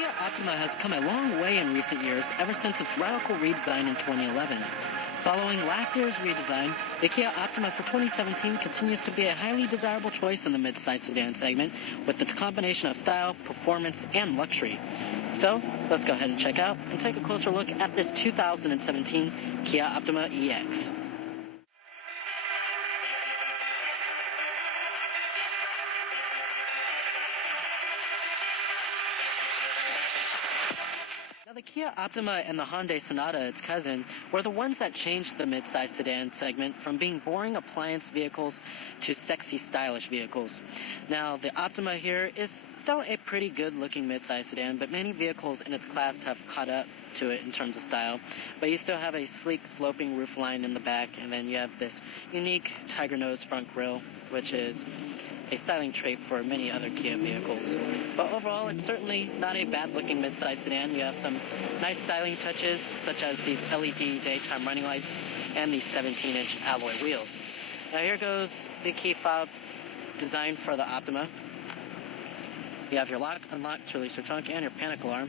Kia Optima has come a long way in recent years, ever since its radical redesign in 2011. Following last year's redesign, the Kia Optima for 2017 continues to be a highly desirable choice in the mid-size sedan segment, with its combination of style, performance, and luxury. So, let's go ahead and check out and take a closer look at this 2017 Kia Optima EX. Now, the Kia Optima and the Hyundai Sonata, its cousin, were the ones that changed the mid-size sedan segment from being boring appliance vehicles to sexy, stylish vehicles. Now, the Optima here is still a pretty good-looking mid-size sedan, but many vehicles in its class have caught up to it in terms of style. But you still have a sleek, sloping roofline in the back, and then you have this unique tiger nose front grille, which is a styling trait for many other Kia vehicles. But overall, it's certainly not a bad-looking mid-size sedan. You have some nice styling touches, such as these LED daytime running lights and these 17-inch alloy wheels. Now here goes the key fob design for the Optima. You have your lock, unlock, to release your trunk, and your panic alarm.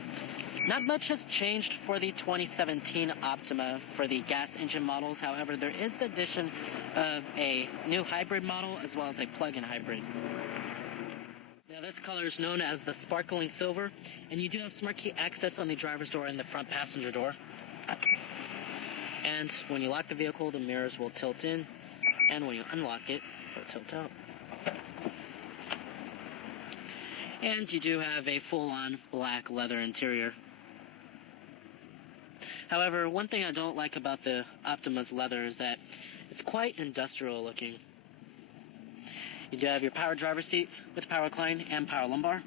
Not much has changed for the 2017 Optima for the gas engine models. However, there is the addition of a new hybrid model as well as a plug-in hybrid. Now this color is known as the sparkling silver, and you do have smart key access on the driver's door and the front passenger door. And when you lock the vehicle, the mirrors will tilt in, and when you unlock it, it'll tilt out. And you do have a full-on black leather interior. However, one thing I don't like about the Optima's leather is that it's quite industrial looking. You do have your power driver's seat with power recline and power lumbar.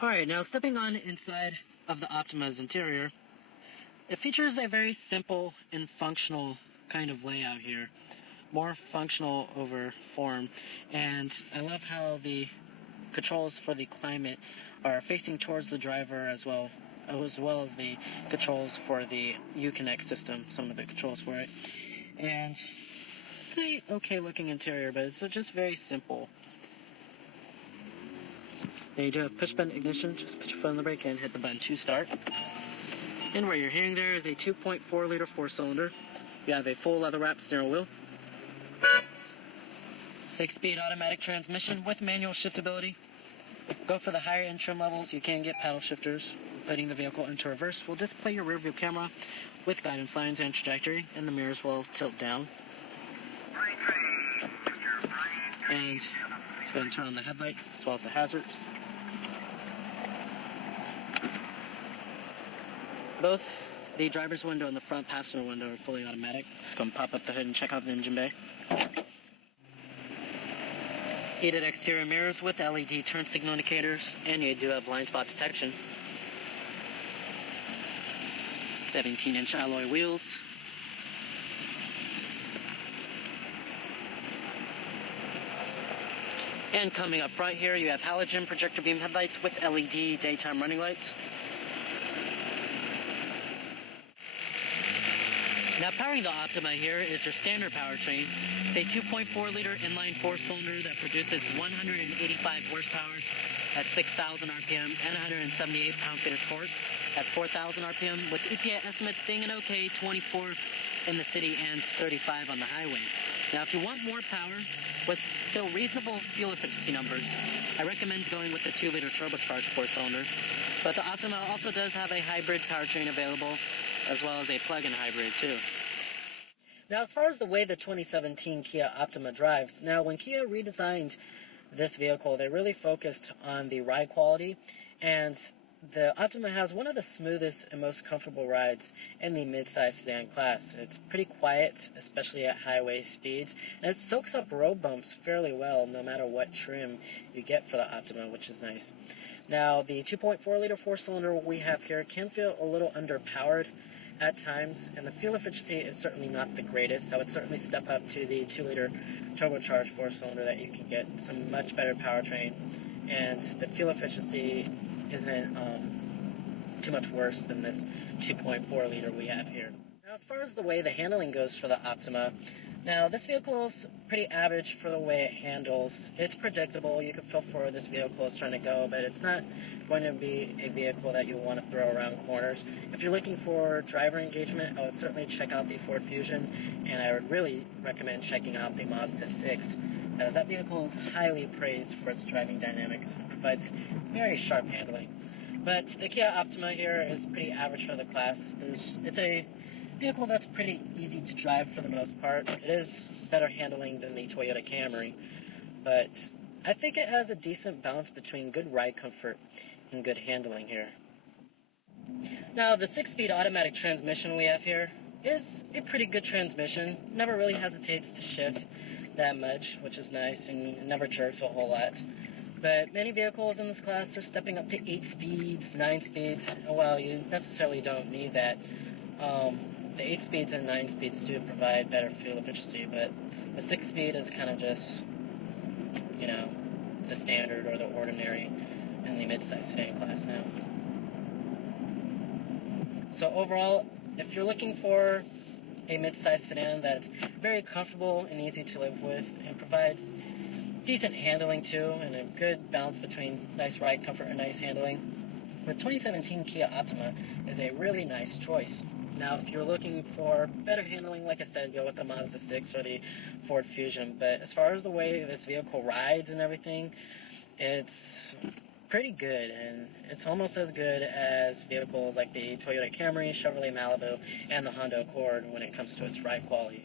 Alright, now stepping on inside of the Optima's interior, it features a very simple and functional kind of layout here. More functional over form, and I love how the controls for the climate are facing towards the driver as well as the controls for the Uconnect system, some of the controls for it. And it's a okay looking interior, but it's just very simple. Then you do have push button ignition, just put your foot on the brake and hit the button to start. And what you're hearing there is a 2.4 liter 4-cylinder. You have a full leather wrapped steering wheel. 6-speed automatic transmission with manual shiftability. Go for the higher end trim levels, you can get paddle shifters. Putting the vehicle into reverse will display your rear view camera with guidance lines and trajectory, and the mirrors will tilt down. And let's go ahead and turn on the headlights as well as the hazards. Both the driver's window and the front passenger window are fully automatic. Just go and pop up the hood and check out the engine bay. Heated exterior mirrors with LED turn signal indicators, and you do have blind spot detection. 17-inch alloy wheels. And coming up front here, you have halogen projector beam headlights with LED daytime running lights. Now, powering the Optima here is your standard powertrain. It's a 2.4 liter inline 4-cylinder that produces 185 horsepower at 6,000 RPM and 178 pound-feet of torque at 4,000 RPM, with EPA estimates being an okay 24 in the city and 35 on the highway. Now, if you want more power with still reasonable fuel efficiency numbers, I recommend going with the 2-liter turbocharged 4-cylinder. But the Optima also does have a hybrid powertrain available, as well as a plug-in hybrid too. Now, as far as the way the 2017 Kia Optima drives, now when Kia redesigned this vehicle, they really focused on the ride quality, and the Optima has one of the smoothest and most comfortable rides in the mid-size sedan class. It's pretty quiet, especially at highway speeds, and it soaks up road bumps fairly well no matter what trim you get for the Optima, which is nice. Now, the 2.4 liter 4-cylinder we have here can feel a little underpowered at times, and the fuel efficiency is certainly not the greatest. I would certainly step up to the 2-liter turbocharged 4-cylinder that you can get some much better powertrain, and the fuel efficiency isn't too much worse than this 2.4 liter we have here. Now, Now, as far as the way the handling goes for the Optima, now this vehicle is pretty average for the way it handles. It's predictable. You can feel for where this vehicle is trying to go, but it's not going to be a vehicle that you want to throw around corners. If you're looking for driver engagement, I would certainly check out the Ford Fusion, and I would really recommend checking out the Mazda 6, as that vehicle is highly praised for its driving dynamics and provides very sharp handling. But the Kia Optima here is pretty average for the class. It's a vehicle that's pretty easy to drive for the most part. It is better handling than the Toyota Camry, but I think it has a decent balance between good ride comfort and good handling here. Now, the 6-speed automatic transmission we have here is a pretty good transmission. Never really hesitates to shift that much, which is nice, and it never jerks a whole lot. But many vehicles in this class are stepping up to 8 speeds, 9 speeds. Well, you necessarily don't need that. The 8 speeds and 9 speeds do provide better fuel efficiency, but the 6-speed is kind of just, you know, the standard or the ordinary in the midsize sedan class now. So overall, if you're looking for a midsize sedan that's very comfortable and easy to live with and provides decent handling too, and a good balance between nice ride comfort and nice handling, the 2017 Kia Optima is a really nice choice. Now, if you're looking for better handling, like I said, go with the Mazda 6 or the Ford Fusion. But as far as the way this vehicle rides and everything, it's pretty good, and it's almost as good as vehicles like the Toyota Camry, Chevrolet Malibu, and the Honda Accord when it comes to its ride quality.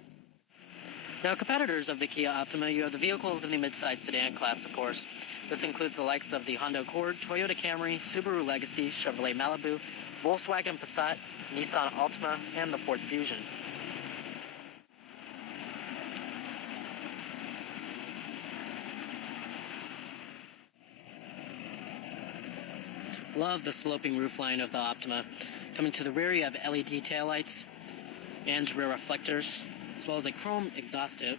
Now, competitors of the Kia Optima, you have the vehicles in the midsize sedan class, of course. This includes the likes of the Honda Accord, Toyota Camry, Subaru Legacy, Chevrolet Malibu, Volkswagen Passat, Nissan Altima, and the Ford Fusion. Love the sloping roofline of the Optima. Coming to the rear, you have LED taillights and rear reflectors, as well as a chrome exhaust tip.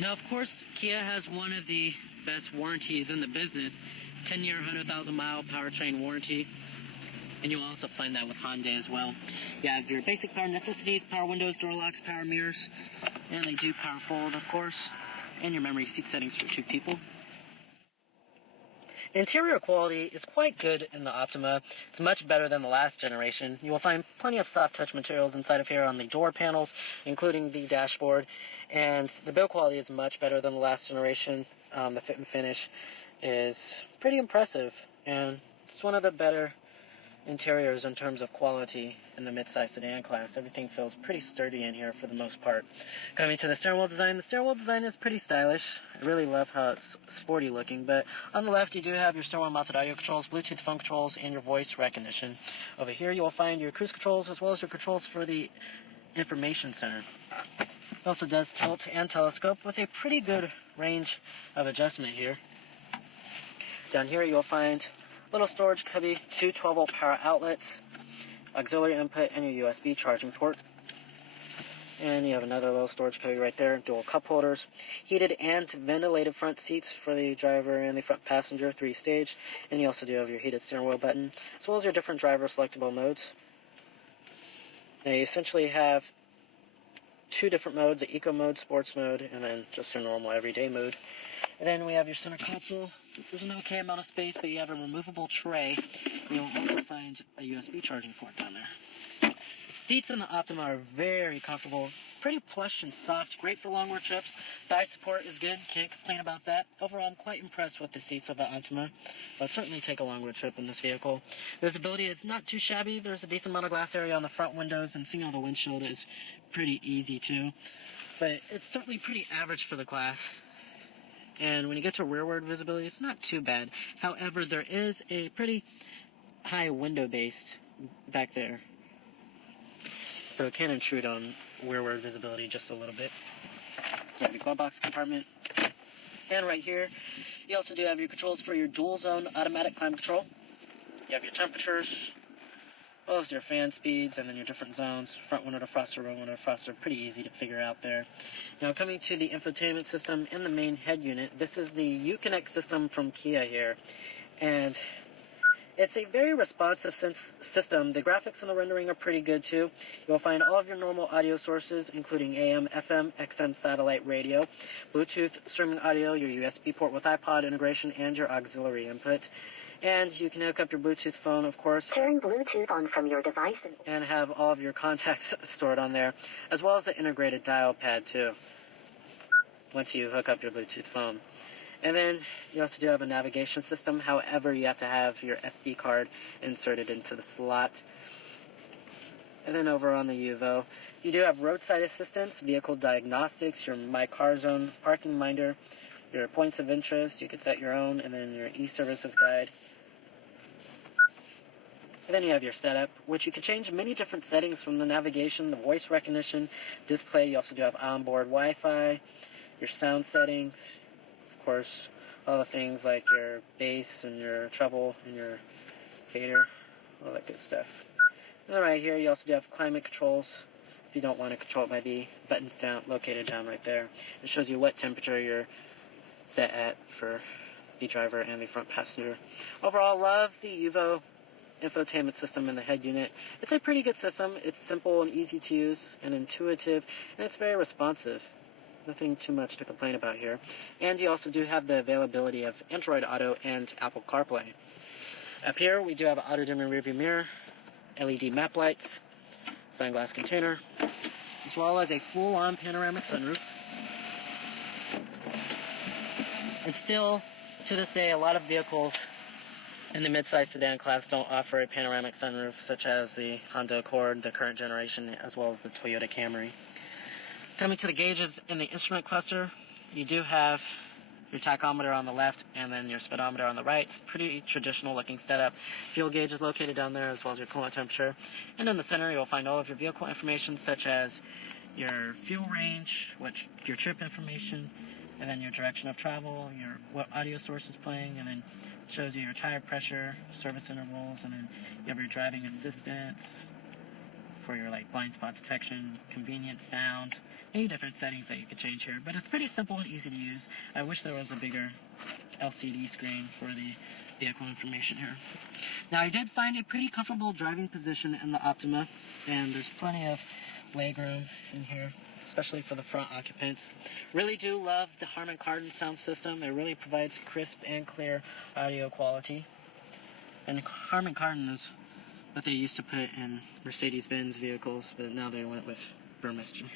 Now, of course, Kia has one of the best warranties in the business, 10-year, 100,000-mile powertrain warranty, and you'll also find that with Hyundai as well. You have your basic power necessities, power windows, door locks, power mirrors, and they do power fold, of course, and your memory seat settings for 2 people. Interior quality is quite good in the Optima. It's much better than the last generation. You will find plenty of soft touch materials inside of here on the door panels, including the dashboard, and the build quality is much better than the last generation. The fit and finish is pretty impressive, and it's one of the better interiors in terms of quality in the midsize sedan class. Everything feels pretty sturdy in here for the most part. Coming to the steering wheel design, the steering wheel design is pretty stylish. I really love how it's sporty looking, but on the left you do have your steering wheel mounted audio controls, Bluetooth phone controls, and your voice recognition. Over here you will find your cruise controls as well as your controls for the information center. It also does tilt and telescope with a pretty good range of adjustment here. Down here you'll find little storage cubby, 2 12-volt power outlets, auxiliary input, and your USB charging port. And you have another little storage cubby right there, dual cup holders, heated and ventilated front seats for the driver and the front passenger, 3-stage, and you also do have your heated steering wheel button, as well as your different driver selectable modes. Now you essentially have 2 different modes, the Eco mode, Sports mode, and then just your normal everyday mode. And then we have your center console. There's an okay amount of space, but you have a removable tray. And you'll also find a USB charging port down there. Seats in the Optima are very comfortable, pretty plush and soft, great for long road trips. Thigh support is good, can't complain about that. Overall, I'm quite impressed with the seats of the Optima. I'll certainly take a long road trip in this vehicle. Visibility is not too shabby. There's a decent amount of glass area on the front windows, and seeing out the windshield is pretty easy too. But it's certainly pretty average for the class. And when you get to rearward visibility, it's not too bad. However, there is a pretty high window base back there, so it can intrude on rearward visibility just a little bit. You have your glove box compartment. And right here, you also do have your controls for your dual zone automatic climate control. You have your temperatures, well as your fan speeds and then your different zones, front window defroster, rear window defroster, pretty easy to figure out there. Now coming to the infotainment system in the main head unit, this is the Uconnect system from Kia here, and it's a very responsive system. The graphics and the rendering are pretty good too. You'll find all of your normal audio sources, including AM, FM, XM satellite radio, Bluetooth streaming audio, your USB port with iPod integration, and your auxiliary input. And you can hook up your Bluetooth phone, of course. Turn Bluetooth on from your device. And have all of your contacts stored on there, as well as the integrated dial pad too, once you hook up your Bluetooth phone. And then you also do have a navigation system. However, you have to have your SD card inserted into the slot. And then over on the UVO, you do have roadside assistance, vehicle diagnostics, your My Car Zone parking minder, your points of interest. You can set your own, and then your e-services guide. And then you have your setup, which you can change many different settings from the navigation, the voice recognition, display. You also do have onboard Wi-Fi, your sound settings, of course, all the things like your bass and your treble and your fader, all that good stuff. And then right here, you also do have climate controls. If you don't want to control it by the buttons located down right there. It shows you what temperature you're set at for the driver and the front passenger. Overall, love the UVO infotainment system in the head unit. It's a pretty good system. It's simple and easy to use and intuitive, and it's very responsive. Nothing too much to complain about here. And you also do have the availability of Android Auto and Apple CarPlay. Up here, we do have an auto-dimming rearview mirror, LED map lights, sunglass container, as well as a full-on panoramic sunroof. And still, to this day, a lot of vehicles in the midsize sedan class don't offer a panoramic sunroof, such as the Honda Accord, the current generation, as well as the Toyota Camry. Coming to the gauges in the instrument cluster, you do have your tachometer on the left and then your speedometer on the right. It's pretty traditional looking setup. Fuel gauge is located down there, as well as your coolant temperature. And in the center, you'll find all of your vehicle information, such as your fuel range, your trip information, and then your direction of travel, what audio source is playing, and then shows you your tire pressure, service intervals, and then you have your driving assistance for your blind spot detection, convenient sound, many different settings that you could change here. But it's pretty simple and easy to use. I wish there was a bigger LCD screen for the vehicle information here. Now, I did find a pretty comfortable driving position in the Optima, and there's plenty of legroom in here, especially for the front occupants. Really do love the Harman Kardon sound system. It really provides crisp and clear audio quality. And Harman Kardon is what they used to put in Mercedes-Benz vehicles, but now they went with Burmester.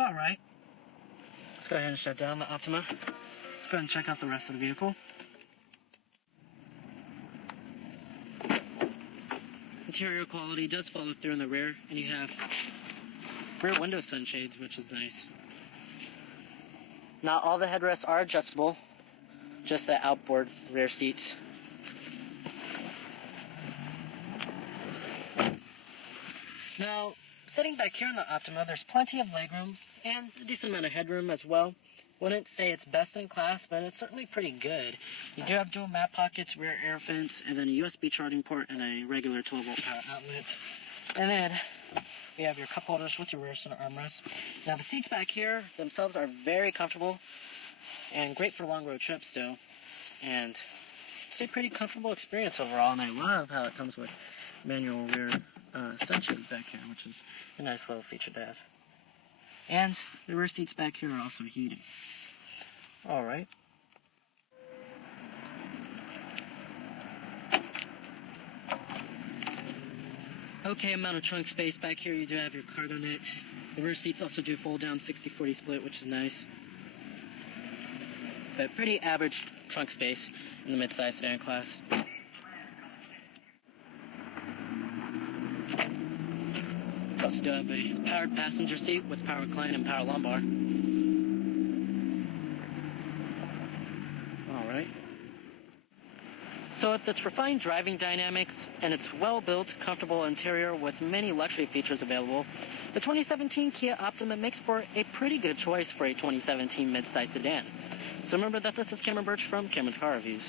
Alright, let's go ahead and shut down the Optima. Let's go ahead and check out the rest of the vehicle. Interior quality does follow through in the rear, and you have rear window sunshades, which is nice. Not all the headrests are adjustable, just the outboard rear seats. Now, sitting back here in the Optima, there's plenty of legroom and a decent amount of headroom as well. Wouldn't say it's best in class, but it's certainly pretty good. You do have dual map pockets, rear air vents, and then a USB charging port and a regular 12-volt power outlet. And then we have your cup holders with your rear center armrest. Now, the seats back here themselves are very comfortable and great for long road trips still. And it's a pretty comfortable experience overall, and I love how it comes with manual rear sunshades back here, which is a nice little feature to have. And the rear seats back here are also heated. Alright. Okay amount of trunk space back here. You do have your cargo net. The rear seats also do fold down 60-40 split, which is nice. But pretty average trunk space in the midsize sedan class. You also do have a powered passenger seat with power recline and power lumbar. Alright. So with its refined driving dynamics and its well-built, comfortable interior with many luxury features available, the 2017 Kia Optima makes for a pretty good choice for a 2017 midsize sedan. So remember that this is Cameron Birch from Cameron's Car Reviews.